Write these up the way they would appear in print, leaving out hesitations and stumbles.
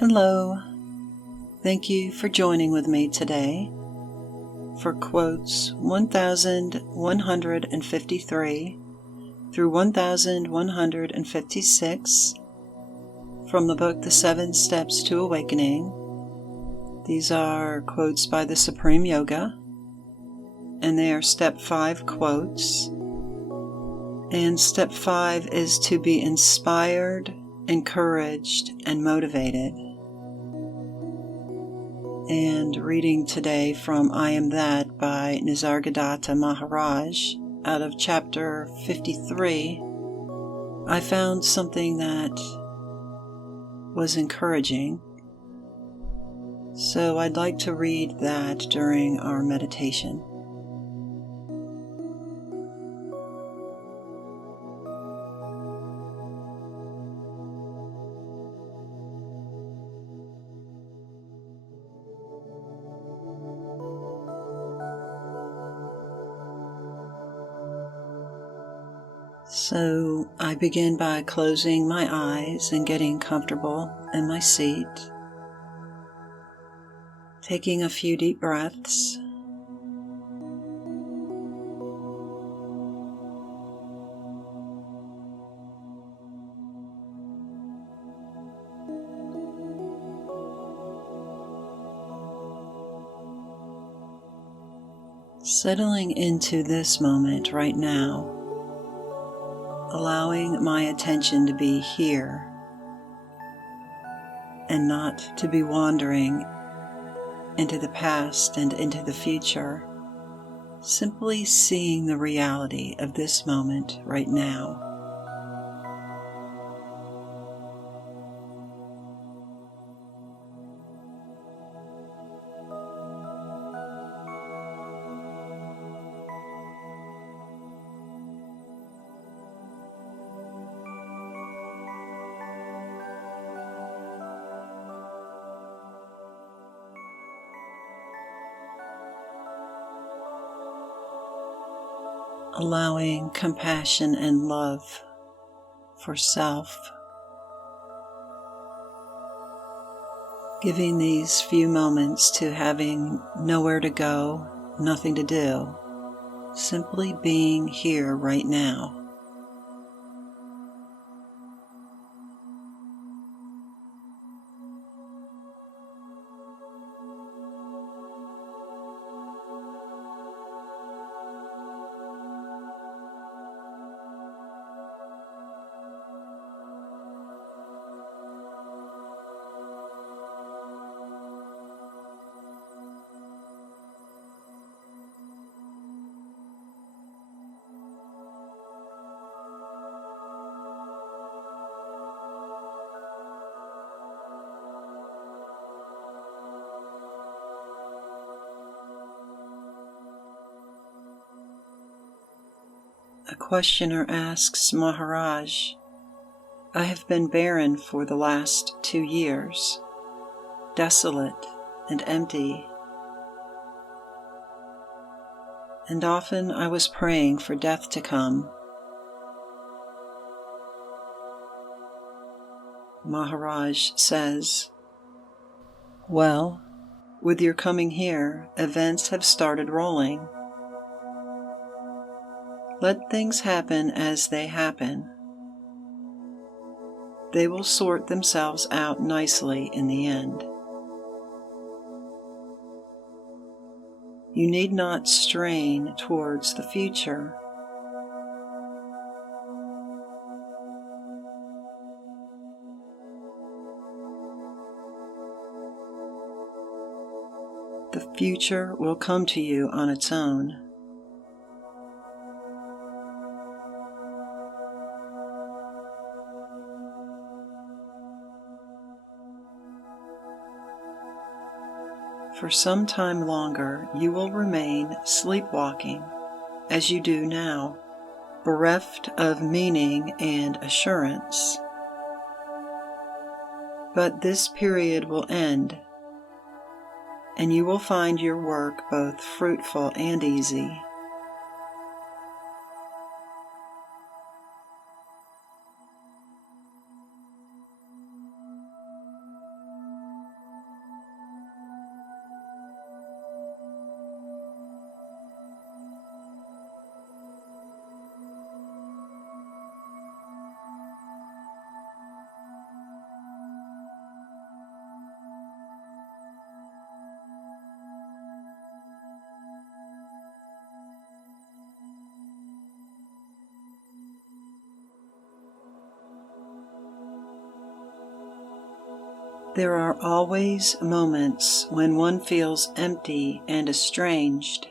Hello, thank you for joining with me today for quotes 1153 through 1156 from the book The 7 Steps to Awakening. These are quotes by the Supreme Yoga, and they are Step 5 quotes. And Step 5 is to be inspired, encouraged, and motivated. And reading today from I Am That by Nisargadatta Maharaj out of chapter 53, I found something that was encouraging. So I'd like to read that during our meditation. So I begin by closing my eyes and getting comfortable in my seat, taking a few deep breaths. Settling into this moment right now, allowing my attention to be here and not to be wandering into the past and into the future, simply seeing the reality of this moment right now. Allowing compassion and love for self. Giving these few moments to having nowhere to go, nothing to do, simply being here right now. A questioner asks Maharaj, I have been barren for the last 2 years, desolate and empty, and often I was praying for death to come. Maharaj says, well, with your coming here, events have started rolling. Let things happen as they happen. They will sort themselves out nicely in the end. You need not strain towards the future. The future will come to you on its own. For some time longer, you will remain sleepwalking, as you do now, bereft of meaning and assurance. But this period will end, and you will find your work both fruitful and easy. There are always moments when one feels empty and estranged.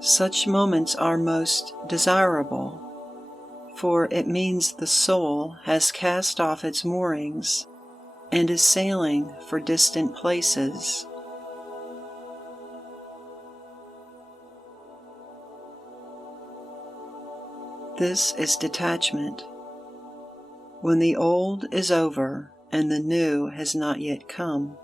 Such moments are most desirable, for it means the soul has cast off its moorings and is sailing for distant places. This is detachment, when the old is over and the new has not yet come.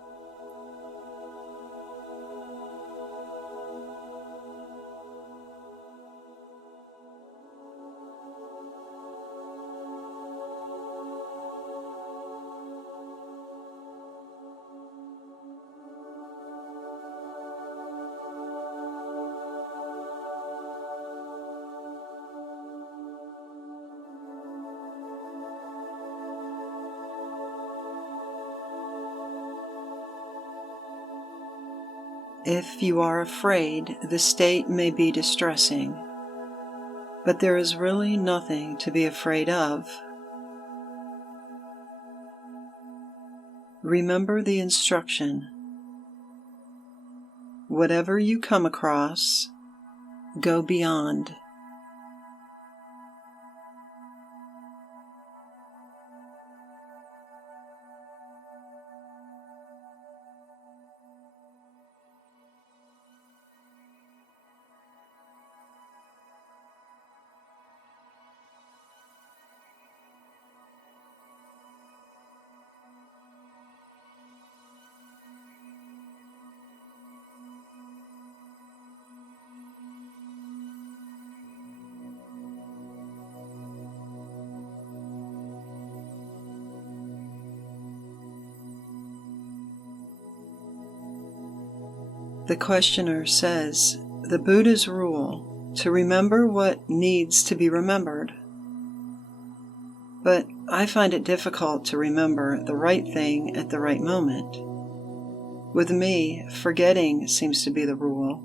If you are afraid, the state may be distressing, but there is really nothing to be afraid of. Remember the instruction: whatever you come across, go beyond. The questioner says, the Buddha's rule to remember what needs to be remembered. But I find it difficult to remember the right thing at the right moment. With me, forgetting seems to be the rule.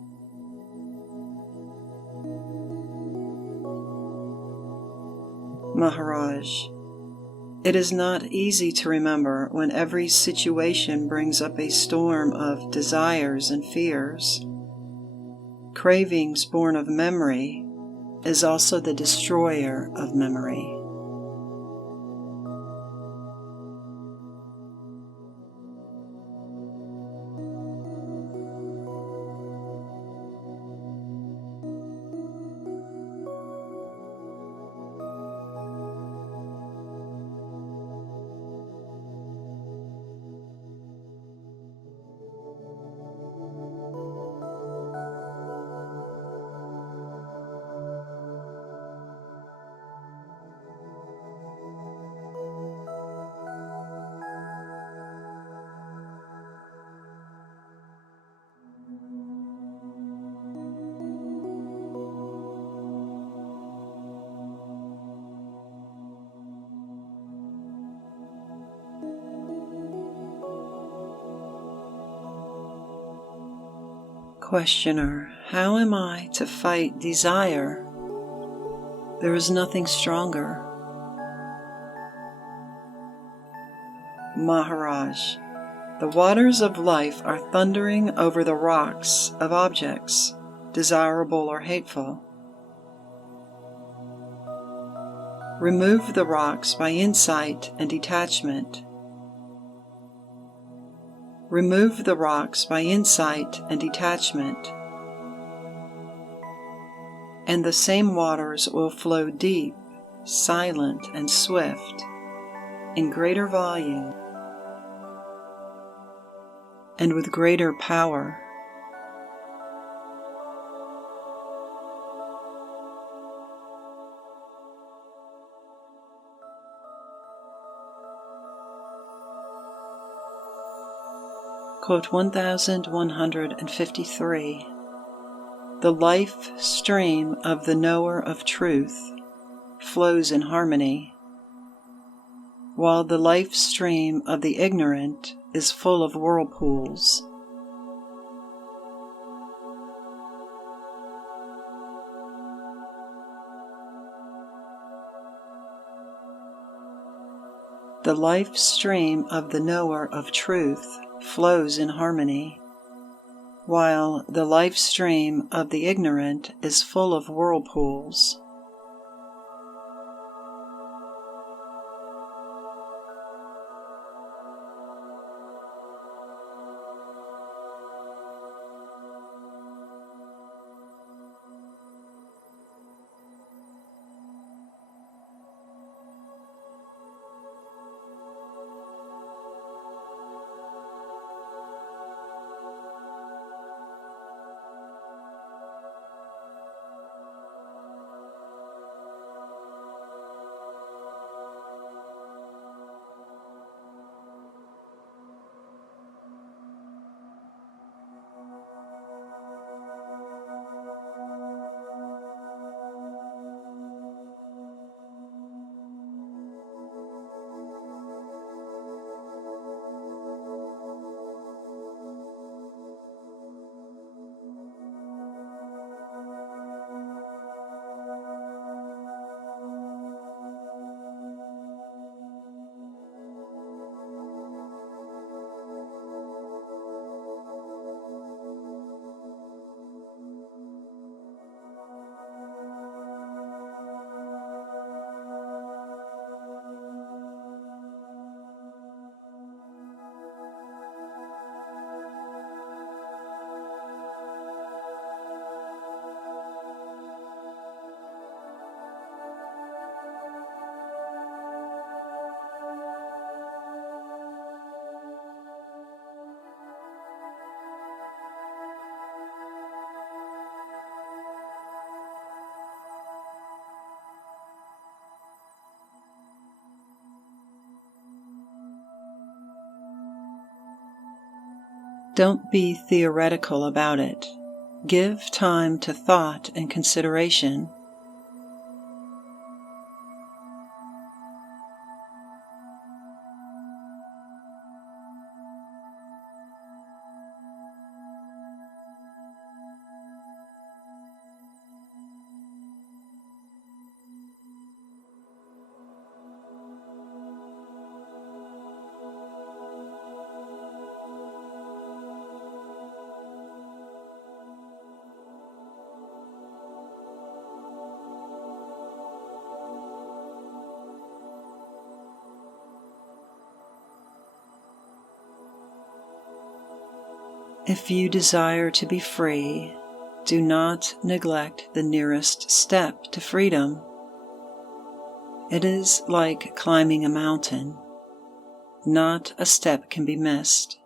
Maharaj, it is not easy to remember when every situation brings up a storm of desires and fears. Cravings born of memory is also the destroyer of memory. Questioner, how am I to fight desire? There is nothing stronger. Maharaj, the waters of life are thundering over the rocks of objects, desirable or hateful. Remove the rocks by insight and detachment. Remove the rocks by insight and detachment, and the same waters will flow deep, silent, and swift, in greater volume, and with greater power. Quote 1153. The life stream of the knower of truth flows in harmony, while the life stream of the ignorant is full of whirlpools. The life stream of the knower of truth flows in harmony, while the life stream of the ignorant is full of whirlpools. Don't be theoretical about it. Give time to thought and consideration. If you desire to be free, do not neglect the nearest step to freedom. It is like climbing a mountain. Not a step can be missed.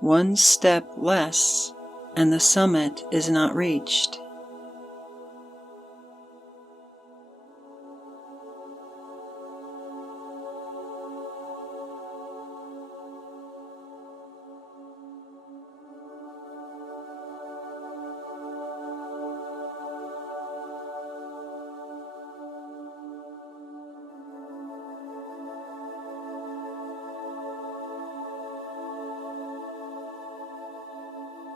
One step less, and the summit is not reached.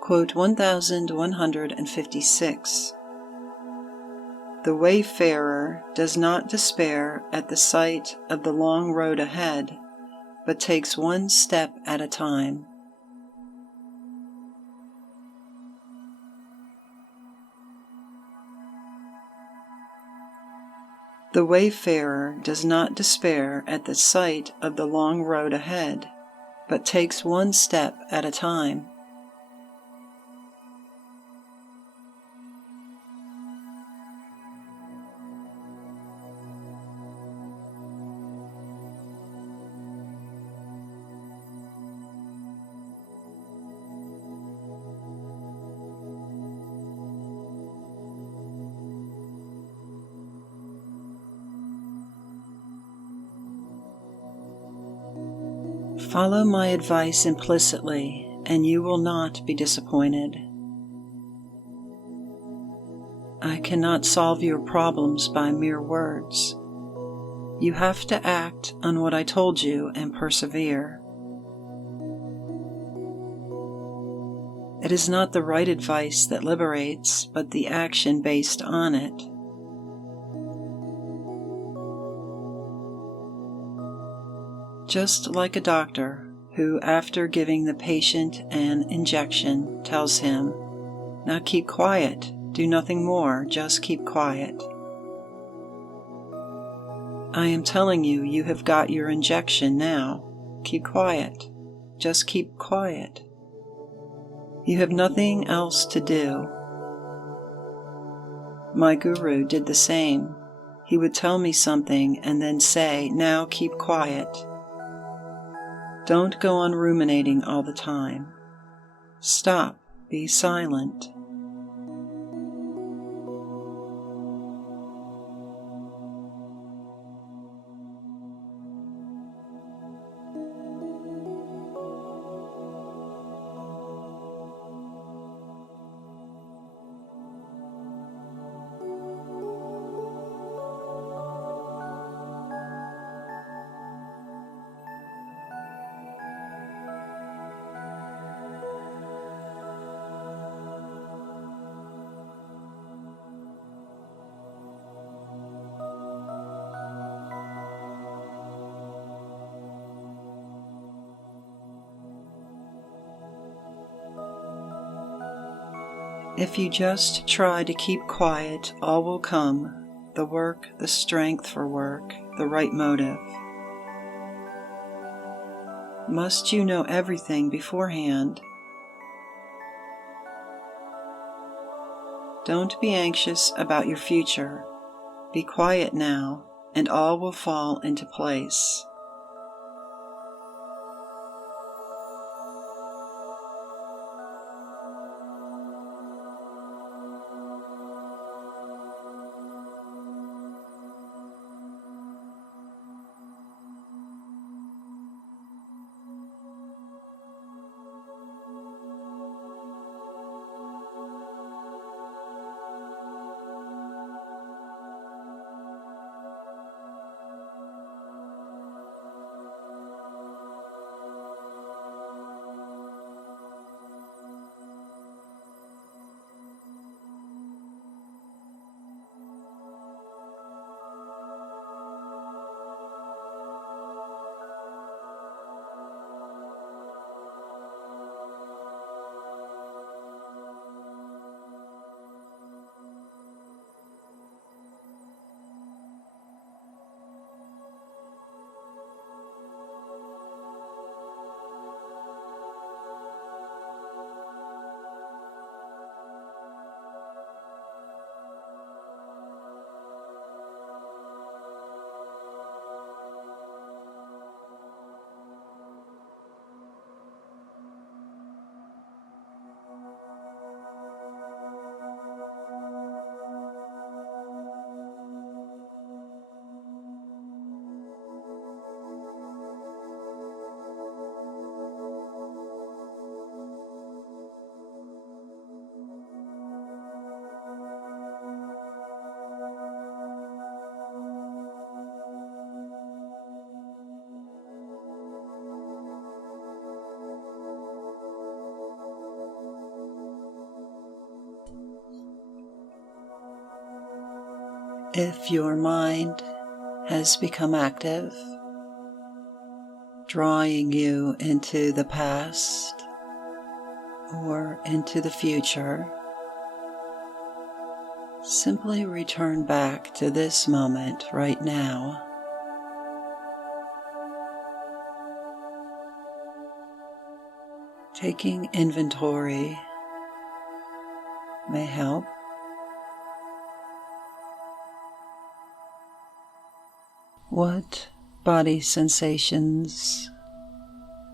Quote 1156. The wayfarer does not despair at the sight of the long road ahead, but takes one step at a time. The wayfarer does not despair at the sight of the long road ahead, but takes one step at a time. Follow my advice implicitly, and you will not be disappointed. I cannot solve your problems by mere words. You have to act on what I told you and persevere. It is not the right advice that liberates, but the action based on it. Just like a doctor who, after giving the patient an injection, tells him, "Now keep quiet, do nothing more, just keep quiet." I am telling you, you have got your injection now. Keep quiet. Just keep quiet. You have nothing else to do. My guru did the same. He would tell me something and then say, "Now keep quiet." Don't go on ruminating all the time. Stop. Be silent. If you just try to keep quiet, all will come: the work, the strength for work, the right motive. Must you know everything beforehand? Don't be anxious about your future. Be quiet now, and all will fall into place. If your mind has become active, drawing you into the past or into the future, simply return back to this moment right now. Taking inventory may help. What body sensations,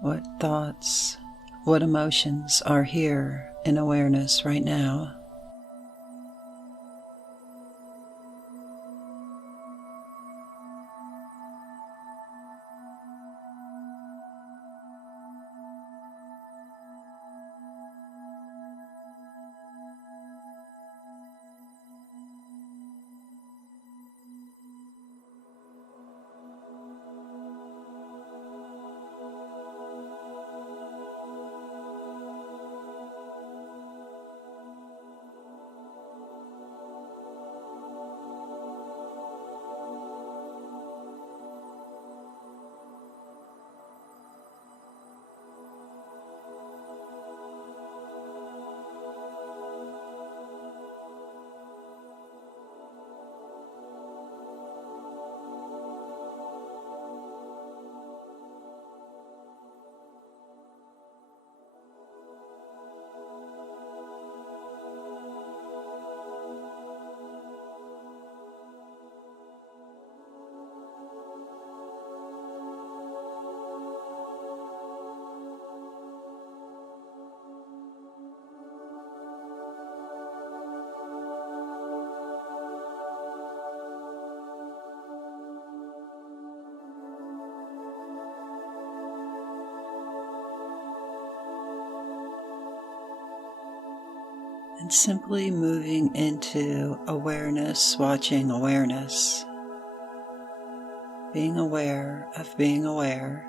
what thoughts, what emotions are here in awareness right now? and simply moving into awareness, watching awareness, being aware of being aware.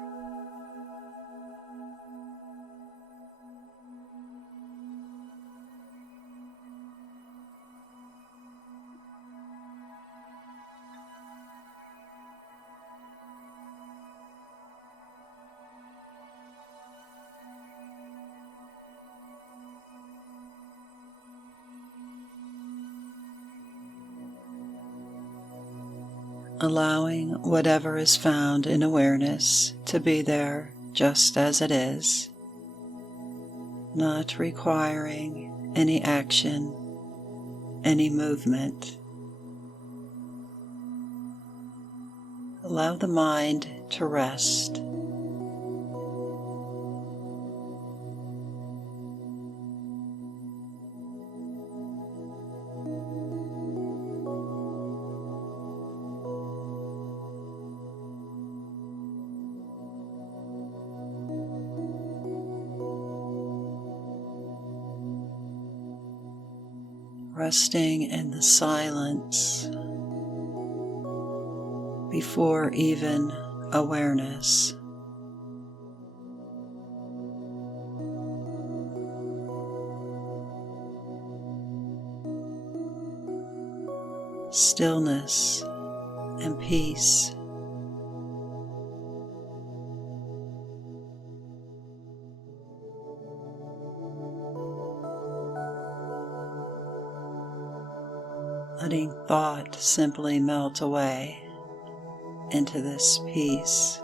Allowing whatever is found in awareness to be there just as it is, not requiring any action, any movement. Allow the mind to rest. Resting in the silence before even awareness. Stillness and peace. Letting thought simply melt away into this peace.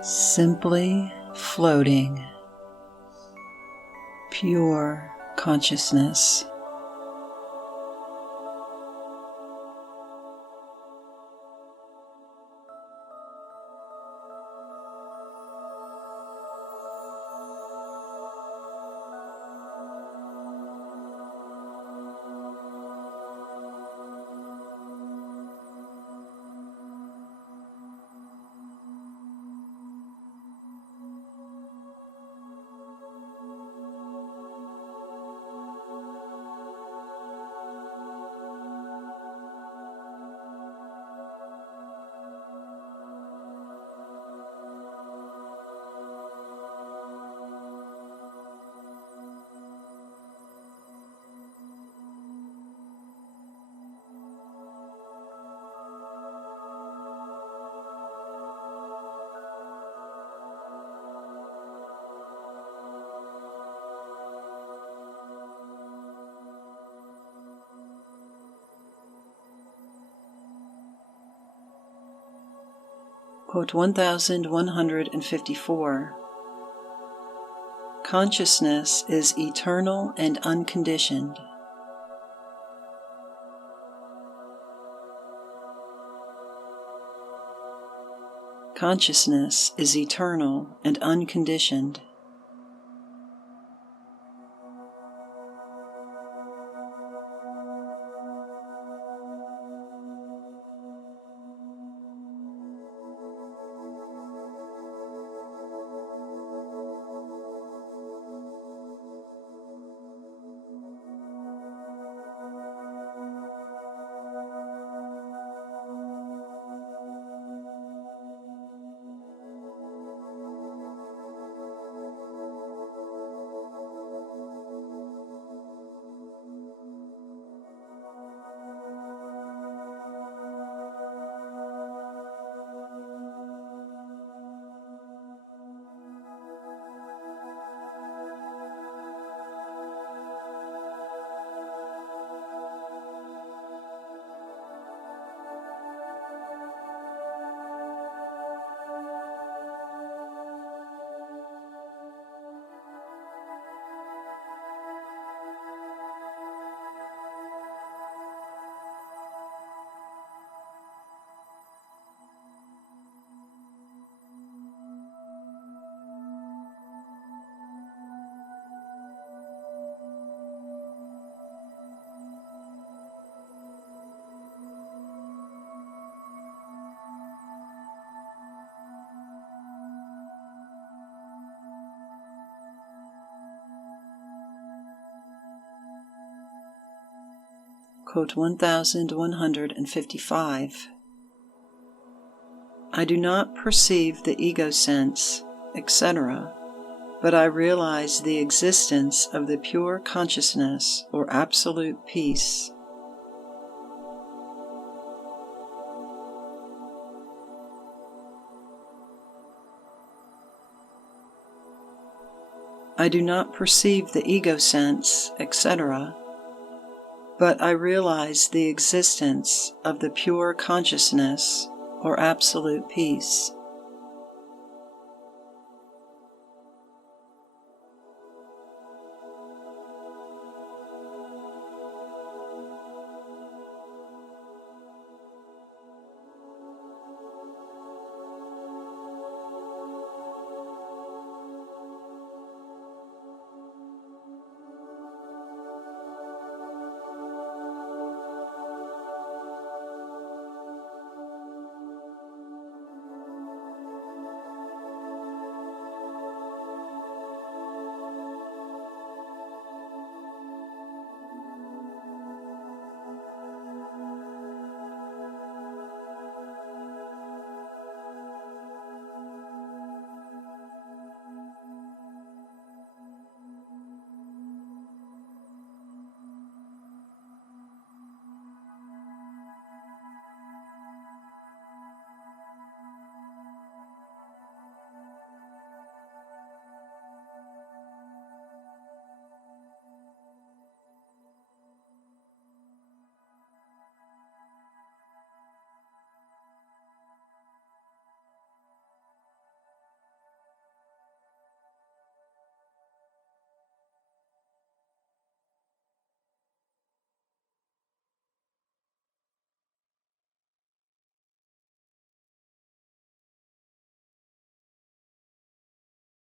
Simply floating, pure consciousness. Quote 1154. Consciousness is eternal and unconditioned. Consciousness is eternal and unconditioned. Quote 1155. I do not perceive the ego sense, etc., but I realize the existence of the pure consciousness or absolute peace. I do not perceive the ego sense, etc., but I realize the existence of the pure consciousness or absolute peace.